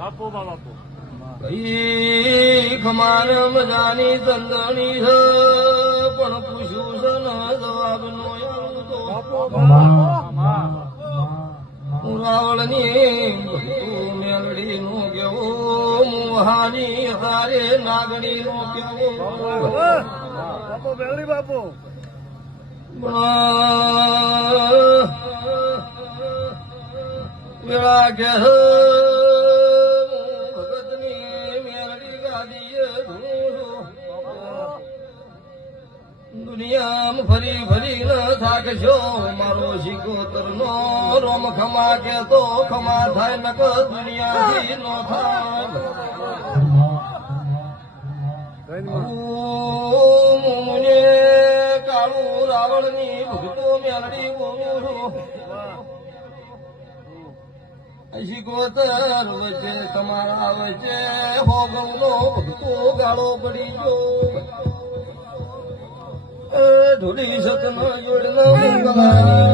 બાપુ બાપુ ખમાર મજાની ચંદણી છે પણ પૂછ્યું છે ને જવાબ નો રાવળની મેલડી નું કેવો મોહાની હારે નાગણી નું કેવો બાપુ મેલડી બાપુ વેળા કે દુનિયામાં ફરી ફરી ન થાકશો મારો શિકોતર નો રોમ ખમા કે તો ખમા થાય નક દુનિયાથી નો થાય મુને કાળું રાવણની ભૂતો મેલડી બોલું શિકોતર વચ્ચે તમારા વચ્ચે ભોગવનો ભૂતો ગાળો પડી ગયો ધોળી સતન જોડેલો મંગલાની